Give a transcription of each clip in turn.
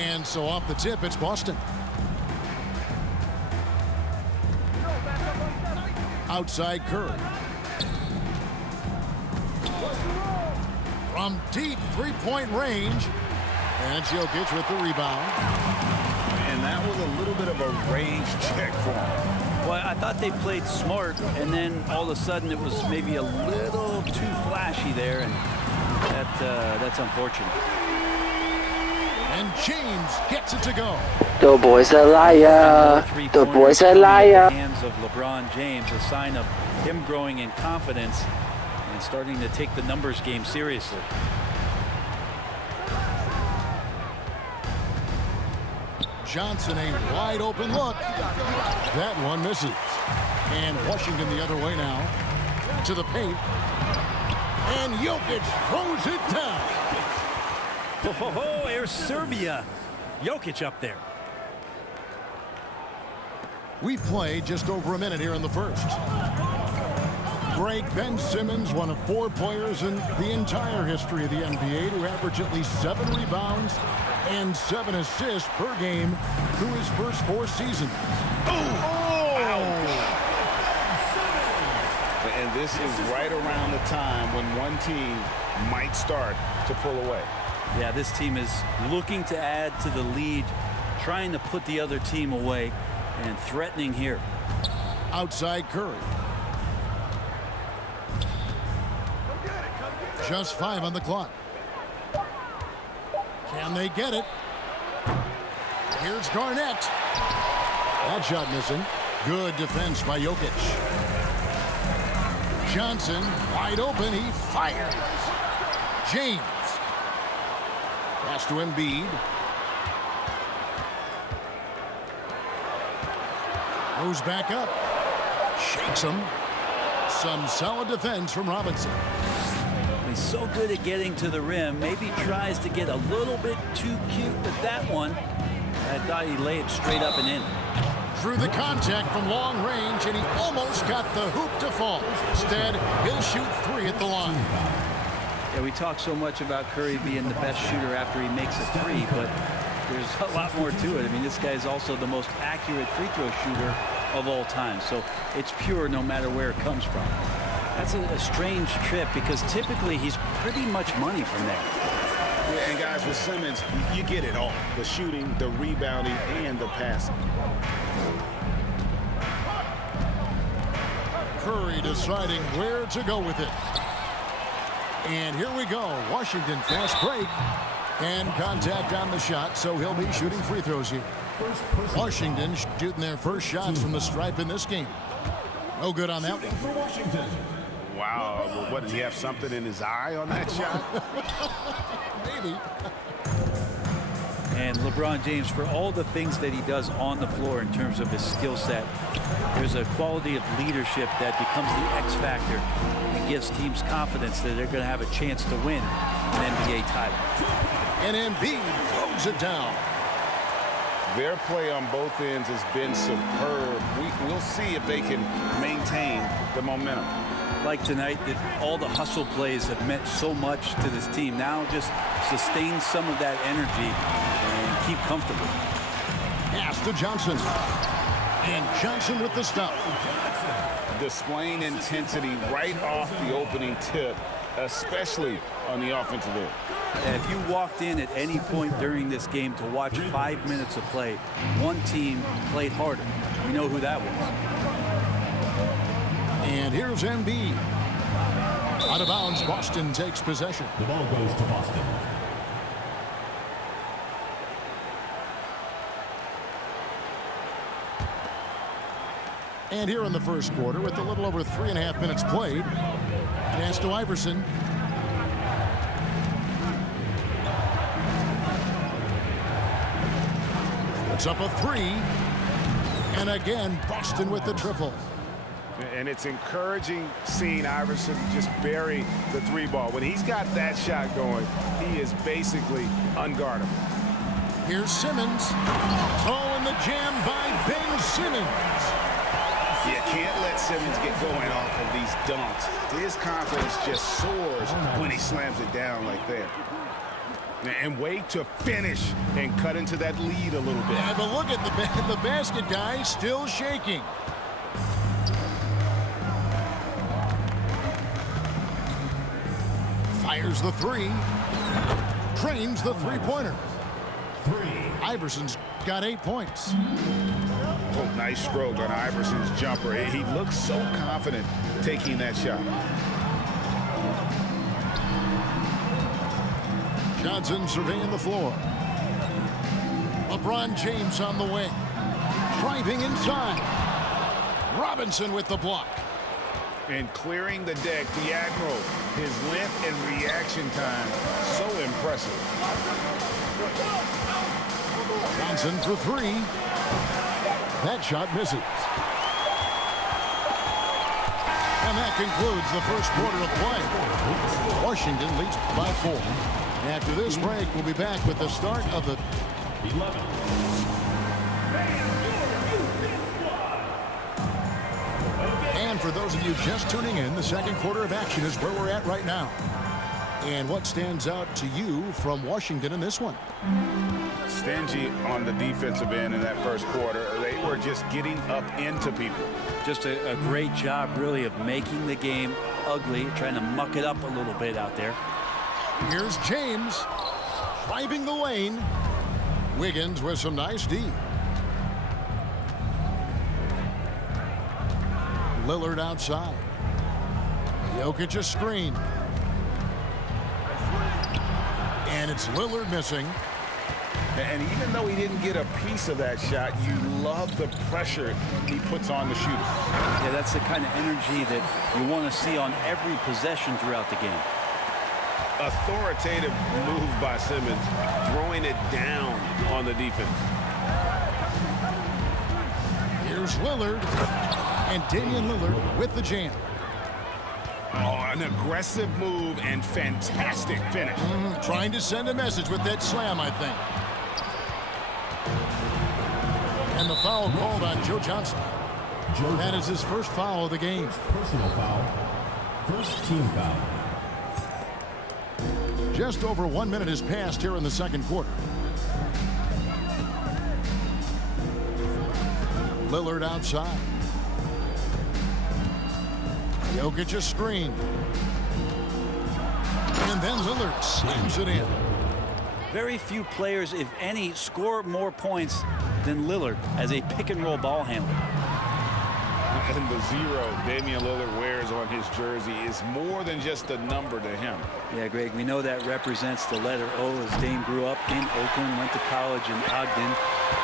And so off the tip, it's Boston. Outside Curry. From deep three-point range. And Jokic with the rebound. And that was a little bit of a range check for him. Well, I thought they played smart, and then all of a sudden it was maybe a little too flashy there, and that's unfortunate. And James gets it to go. The boy's a liar. The boy's a liar. Hands of LeBron James, a sign of him growing in confidence and starting to take the numbers game seriously. Johnson, a wide open look. That one misses. And Washington the other way now. To the paint. And Jokic throws it down. Oh, there's Serbia. Jokic up there. We've played just over a minute here in the first. Greg Ben Simmons, one of 4 players in the entire history of the NBA to average at least 7 rebounds and 7 assists per game through his first 4 seasons. And this is right around the time when one team might start to pull away. Yeah, this team is looking to add to the lead, trying to put the other team away, and threatening here. Outside Curry. Just 5 on the clock. Can they get it? Here's Garnett. That shot missing. Good defense by Jokic. Johnson wide open. He fires. James. Pass to Embiid. Goes back up. Shakes him. Some solid defense from Robinson. He's so good at getting to the rim. Maybe tries to get a little bit too cute with that one. I thought he'd lay it straight up and in. Through the contact from long range, and he almost got the hoop to fall. Instead, he'll shoot 3 at the line. Yeah, we talk so much about Curry being the best shooter after he makes a 3, but there's a lot more to it. I mean, this guy is also the most accurate free throw shooter of all time. So it's pure no matter where it comes from. That's a strange trip because typically he's pretty much money from there. Yeah, and guys, with Simmons, you get it all. The shooting, the rebounding, and the passing. Curry deciding where to go with it. And here we go. Washington fast break. And contact on the shot, so he'll be shooting free throws here. Washington shooting their first shots from the stripe in this game. No good on that one. Wow, what, did he have something in his eye on that shot? Maybe. And LeBron James, for all the things that he does on the floor in terms of his skill set, there's a quality of leadership that becomes the X factor and gives teams confidence that they're going to have a chance to win an NBA title. And Embiid throws it down. Their play on both ends has been superb. We'll see if they can maintain the momentum. Like tonight, that all the hustle plays have meant so much to this team. Now just sustain some of that energy and keep comfortable. Pass to Johnson. And Johnson with the stop. Displaying intensity right off the opening tip, especially on the offensive end. And if you walked in at any point during this game to watch 5 minutes of play, one team played harder. We know who that was. And here's Embiid. Out of bounds, Boston takes possession. The ball goes to Boston. And here in the first quarter, with a little over 3.5 minutes played, pass to Iverson. It's up a 3. And again, Boston with the triple. And it's encouraging seeing Iverson just bury the 3 ball. When he's got that shot going, he is basically unguardable. Here's Simmons. Oh, and the jam by Ben Simmons. You can't let Simmons get going off of these dunks. His confidence just soars when he slams it down like that. And wait to finish and cut into that lead a little bit. Yeah, but look at the basket guy still shaking. Fires the three. Trains the three-pointer. Iverson's got 8 points. Oh, nice stroke on Iverson's jumper. He looks so confident taking that shot. Johnson surveying the floor. LeBron James on the wing. Driving inside. Robinson with the block. And clearing the deck, the Admiral. His length and reaction time, so impressive. Johnson for three. That shot misses. And that concludes the first quarter of play. Washington leads by 4. After this break, we'll be back with the start of the 11. And for those of you just tuning in, the second quarter of action is where we're at right now. And what stands out to you from Washington in this one? Stingy on the defensive end in that first quarter. They were just getting up into people. Just a great job, really, of making the game ugly, trying to muck it up a little bit out there. Here's James driving the lane. Wiggins with some nice D. Lillard outside. Jokic a screen. And it's Lillard missing. And even though he didn't get a piece of that shot, you love the pressure he puts on the shooter. Yeah, that's the kind of energy that you want to see on every possession throughout the game. Authoritative move by Simmons, throwing it down on the defense. Here's Lillard. And Damian Lillard with the jam. Oh, an aggressive move and fantastic finish. Trying to send a message with that slam, I think. And the foul called on Joe Johnson. That is his first foul of the game. Personal foul. First team foul. Just over 1 minute has passed here in the second quarter. Lillard outside. Jokic a screen. And then Lillard slams it in. Very few players, if any, score more points than Lillard as a pick-and-roll ball handler. And the 0 Damian Lillard wears on his jersey is more than just a number to him. Yeah, Greg, we know that represents the letter O, as Dame grew up in Oakland, went to college in Ogden,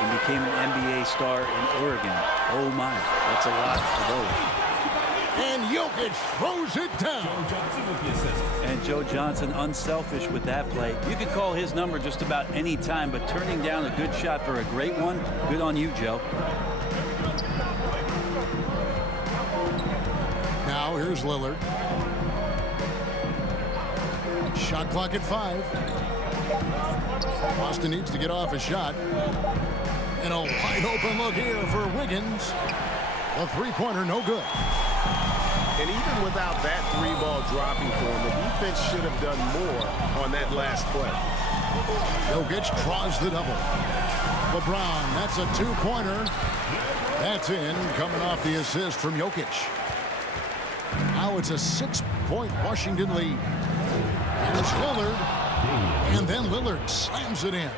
and became an NBA star in Oregon. Oh my, that's a lot of those. And Jokic throws it down. Joe Johnson with the assist. And Joe Johnson unselfish with that play. You could call his number just about any time, but turning down a good shot for a great one, good on you, Joe. Now here's Lillard. Shot clock at 5. Boston needs to get off a shot. And a wide open look here for Wiggins. The three-pointer no good. And even without that 3-ball dropping for him, the defense should have done more on that last play. Jokic draws the double. LeBron, that's a 2-pointer. That's in, coming off the assist from Jokic. Now it's a 6-point Washington lead. And it's Lillard. And then Lillard slams it in.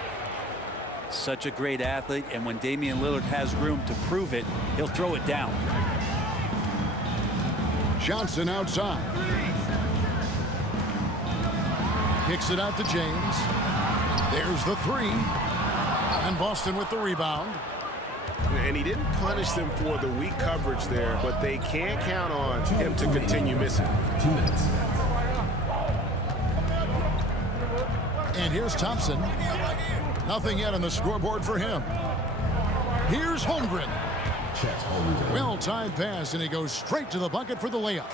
Such a great athlete, and when Damian Lillard has room to prove it, he'll throw it down. Johnson outside. Kicks it out to James. There's the 3. And Boston with the rebound. And he didn't punish them for the weak coverage there, but they can't count on him to continue missing. 2 minutes. And here's Thompson. Nothing yet on the scoreboard for him. Here's Holmgren. Well-timed pass, and he goes straight to the bucket for the layup.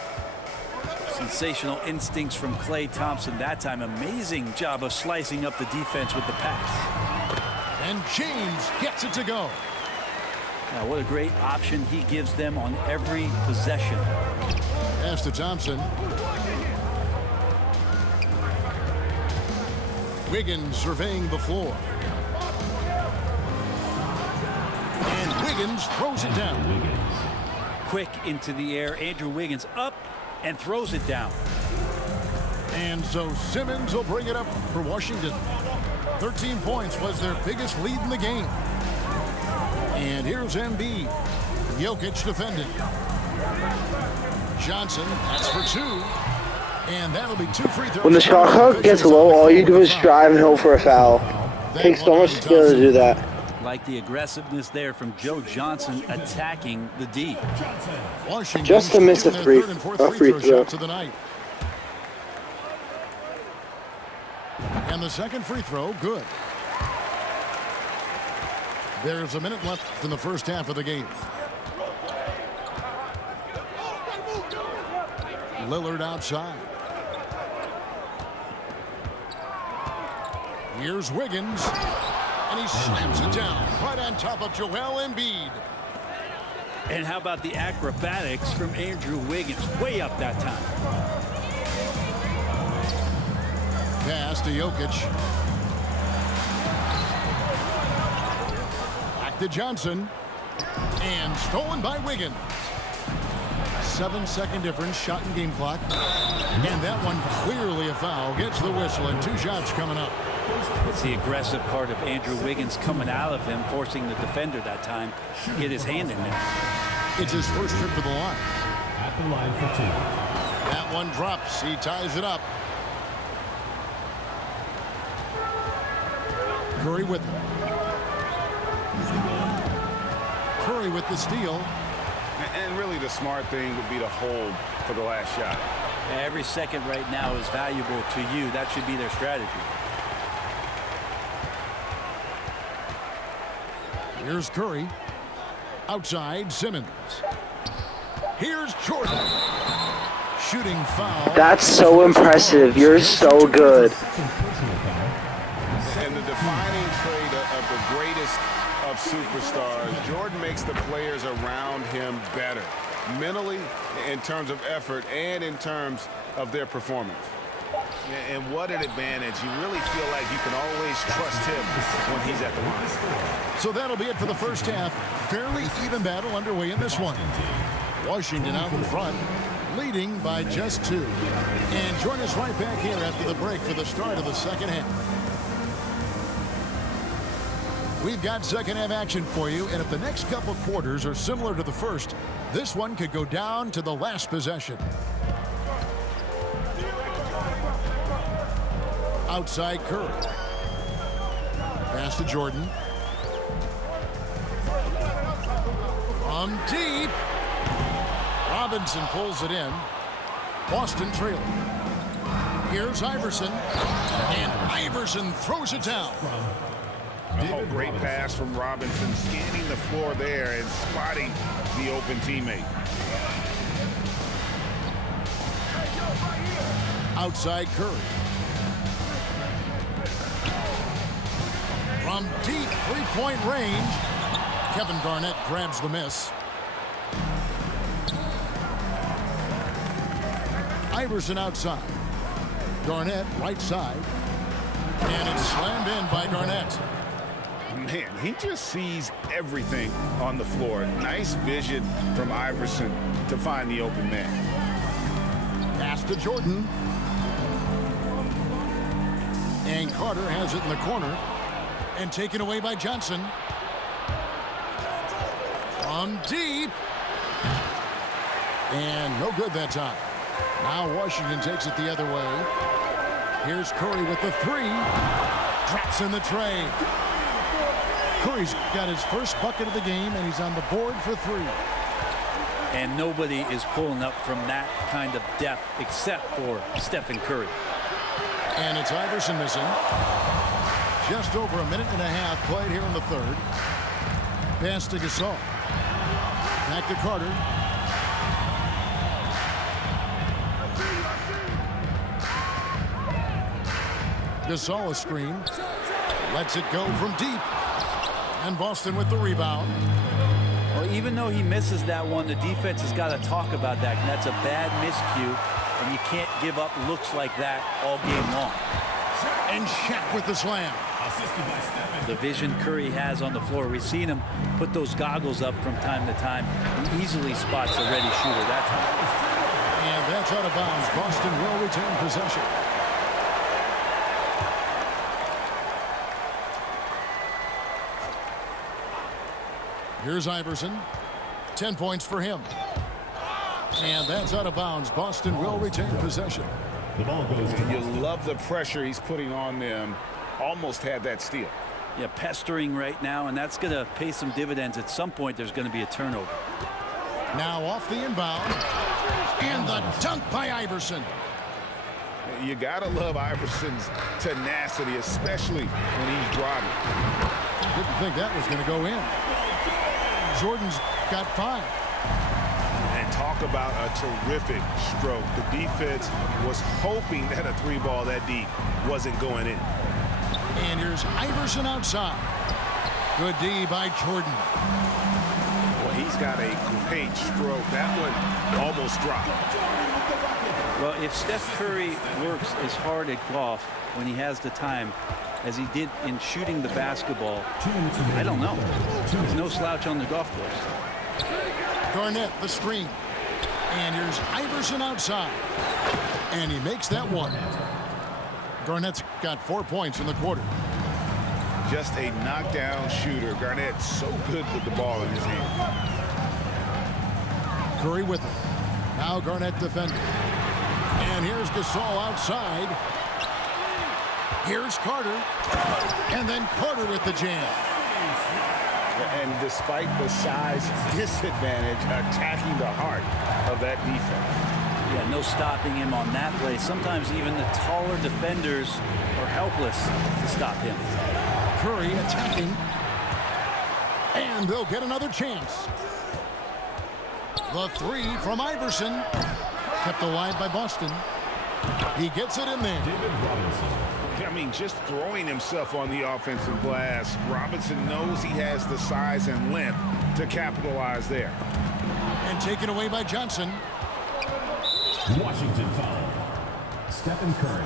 Sensational instincts from Klay Thompson that time. Amazing job of slicing up the defense with the pass. And James gets it to go. Now, what a great option he gives them on every possession. Pass to Thompson. Wiggins surveying the floor. And Wiggins throws it down. Quick into the air. Andrew Wiggins up and throws it down. And so Simmons will bring it up for Washington. 13 points was their biggest lead in the game. And here's Embiid. Jokic defending. Johnson, that's for two. And that'll be 2 free throws. When the shot clock gets low, all you do is drive and hope for a foul. Takes so much skill to do that. Like the aggressiveness there from Joe Johnson attacking the D. Washington Just to miss a their free third and fourth throw. shots of the night. And the second free throw, good. There's a minute left in the first half of the game. Lillard outside. Here's Wiggins. And he slams it down right on top of Joel Embiid. And how about the acrobatics from Andrew Wiggins? Way up that time. Pass to Jokic. Back to Johnson. And stolen by Wiggins. 7-second difference, shot and game clock. And that one clearly a foul. Gets the whistle and 2 shots coming up. It's the aggressive part of Andrew Wiggins coming out of him, forcing the defender that time to get his hand in there. It's his first trip to the line. At the line for 2. That one drops. He ties it up. Curry with it. Curry with the steal. And really the smart thing would be to hold for the last shot. Every second right now is valuable to you. That should be their strategy. Here's Curry. Outside, Simmons. Here's Jordan. Shooting foul. That's so impressive. You're so good. And the defining trait of the greatest of superstars, Jordan makes the players around him better. Mentally, in terms of effort, and in terms of their performance. And what an advantage. You really feel like you can always trust him when he's at the line. So that'll be it for the first half. Fairly even battle underway in this one. Washington out in front, leading by just 2. And join us right back here after the break for the start of the second half. We've got second half action for you, and if the next couple quarters are similar to the first, this one could go down to the last possession. Outside Curry. Pass to Jordan. From deep. Robinson pulls it in. Boston trailing. Here's Iverson. And Iverson throws it down. Oh, great pass from Robinson, scanning the floor there and spotting the open teammate. Outside Curry. From deep three-point range, Kevin Garnett grabs the miss. Iverson outside. Garnett right side. And it's slammed in by Garnett. Man, he just sees everything on the floor. Nice vision from Iverson to find the open man. Pass to Jordan. And Carter has it in the corner. And taken away by Johnson. From deep. And no good that time. Now Washington takes it the other way. Here's Curry with the 3. Drops in the tray. Curry's got his first bucket of the game, and he's on the board for 3. And nobody is pulling up from that kind of depth except for Stephen Curry. And it's Iverson missing. Just over a minute and a half played here in the third. Pass to Gasol. Back to Carter. Gasol a screen. Lets it go from deep. And Boston with the rebound. Well, even though he misses that one, the defense has got to talk about that. And that's a bad miscue. And you can't give up looks like that all game long. And Shaq with the slam. Assisted by Stephen. The vision Curry has on the floor. We've seen him put those goggles up from time to time. He easily spots a ready shooter that time. And that's out of bounds. Boston will retain possession. Here's Iverson. 10 points for him. And that's out of bounds. Boston will retain possession. The ball goes to You love the pressure he's putting on them. Almost had that steal. Yeah, pestering right now, and that's going to pay some dividends. At some point, there's going to be a turnover. Now off the inbound. And the dunk by Iverson. You gotta love Iverson's tenacity, especially when he's driving. Didn't think that was going to go in. Jordan's got 5. And talk about a terrific stroke. The defense was hoping that a 3-ball that deep wasn't going in. And here's Iverson outside. Good D by Jordan. Well, he's got a great stroke. That one almost dropped. Well, if Steph Curry works as hard at golf when he has the time as he did in shooting the basketball, I don't know. He's no slouch on the golf course. Garnett, the screen. And here's Iverson outside. And he makes that one. Garnett's got 4 points in the quarter. Just a knockdown shooter. Garnett so good with the ball in his hand. Curry with it. Now Garnett defending. And here's Gasol outside. Here's Carter. And then Carter with the jam. And despite the size disadvantage, attacking the heart of that defense. Yeah, no stopping him on that play. Sometimes even the taller defenders are helpless to stop him. Curry attacking. And they'll get another chance. The 3 from Iverson. Kept alive by Boston. He gets it in there. David Robinson. I mean, just throwing himself on the offensive glass. Robinson knows he has the size and length to capitalize there. And taken away by Johnson. Washington foul. Stephen Curry.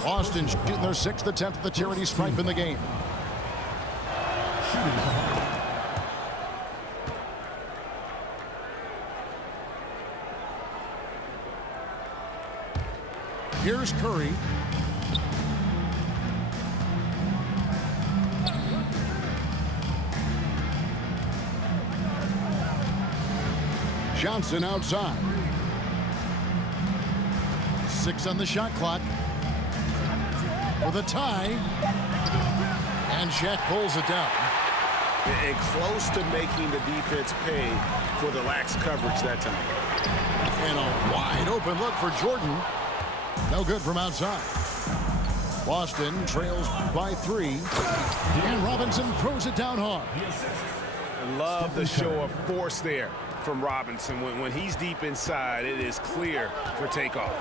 Boston shooting their 6th attempt at the charity stripe in the game. Shooting foul. Here's Curry. Johnson outside. 6 on the shot clock. For the tie. And Shaq pulls it down. And close to making the defense pay for the lax coverage that time. And a wide open look for Jordan. No good from outside. Boston trails by 3. And Robinson throws it down hard. I love the show of force there from Robinson. When he's deep inside, it is clear for takeoff.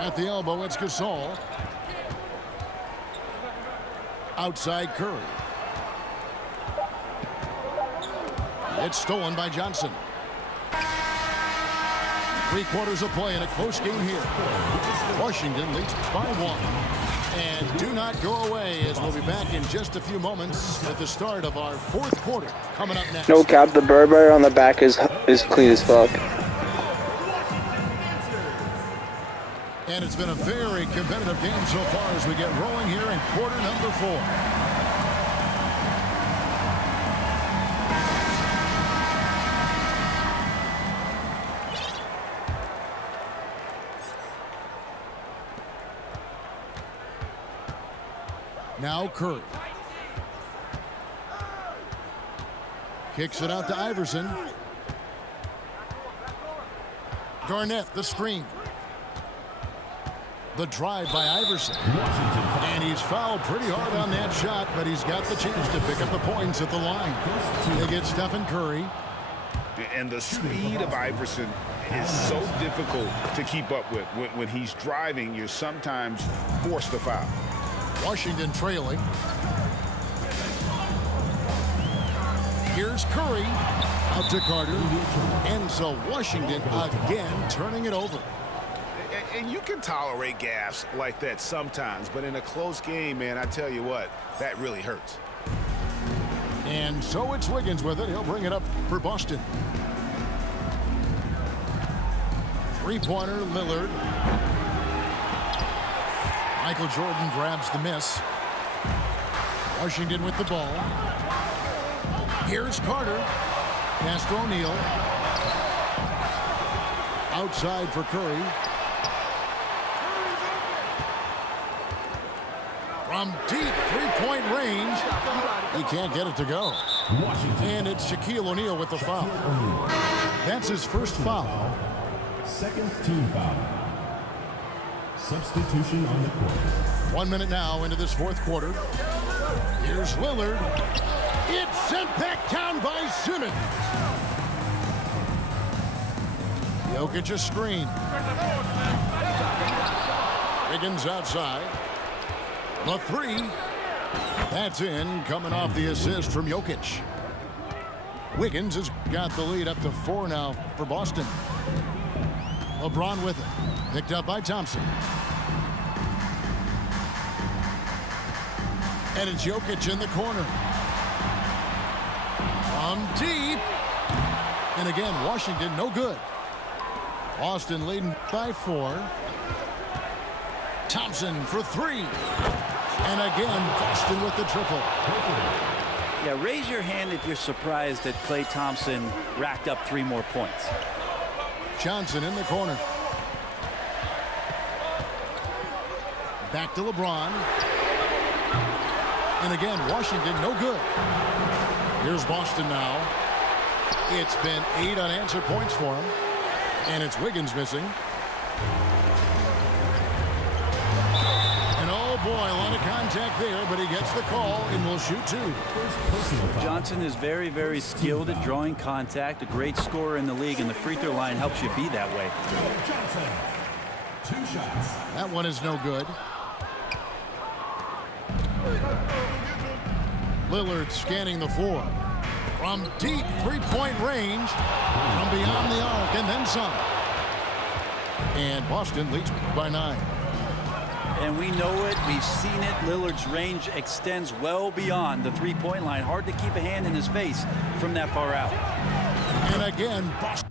At the elbow, it's Gasol. Outside Curry. It's stolen by Johnson. 3 quarters of play in a close game here. Washington leads by 1. And do not go away, as we'll be back in just a few moments at the start of our 4th quarter. Coming up next. No cap, the Burberry on the back is clean as fuck. And it's been a very competitive game so far as we get rolling here in quarter number 4. Now Curry. Kicks it out to Iverson. Garnett, the screen. The drive by Iverson. And he's fouled pretty hard on that shot, but he's got the chance to pick up the points at the line. They get Stephen Curry. And the speed of Iverson is so difficult to keep up with. When he's driving, you're sometimes forced to foul. Washington trailing. Here's Curry. Out to Carter. And so Washington again turning it over. And you can tolerate gaffes like that sometimes, but in a close game, man, I tell you what, that really hurts. And so it's Wiggins with it. He'll bring it up for Boston. Three-pointer, Lillard. Michael Jordan grabs the miss. Washington with the ball. Here's Carter. Pass to O'Neal. Outside for Curry. From deep three-point range. He can't get it to go. Washington. And it's Shaquille O'Neal with the foul. That's his first foul. Second team foul. Substitution on the court. 1 minute now into this fourth quarter. Here's Lillard. It's sent back down by Simmons. Jokic a screen. Wiggins outside. The three. That's in, coming off the assist from Jokic. Wiggins has got the lead up to 4 now for Boston. LeBron with it. Picked up by Thompson. And it's Jokic in the corner. From deep. And again, Washington no good. Boston leading by 4. Thompson for 3. And again, Boston with the triple. Yeah, raise your hand if you're surprised that Klay Thompson racked up 3 more points. Johnson in the corner. Back to LeBron. And again, Washington no good. Here's Boston now. It's been 8 unanswered points for him. And it's Wiggins missing. And oh boy, a lot of contact there, but he gets the call and will shoot 2. Johnson is very, very skilled at drawing contact, a great scorer in the league, and the free throw line helps you be that way. Johnson. 2 shots. That one is no good. Lillard scanning the floor. From deep three-point range. From beyond the arc and then some. And Boston leads by 9. And we know it. We've seen it. Lillard's range extends well beyond the three-point line. Hard to keep a hand in his face from that far out. And again, Boston.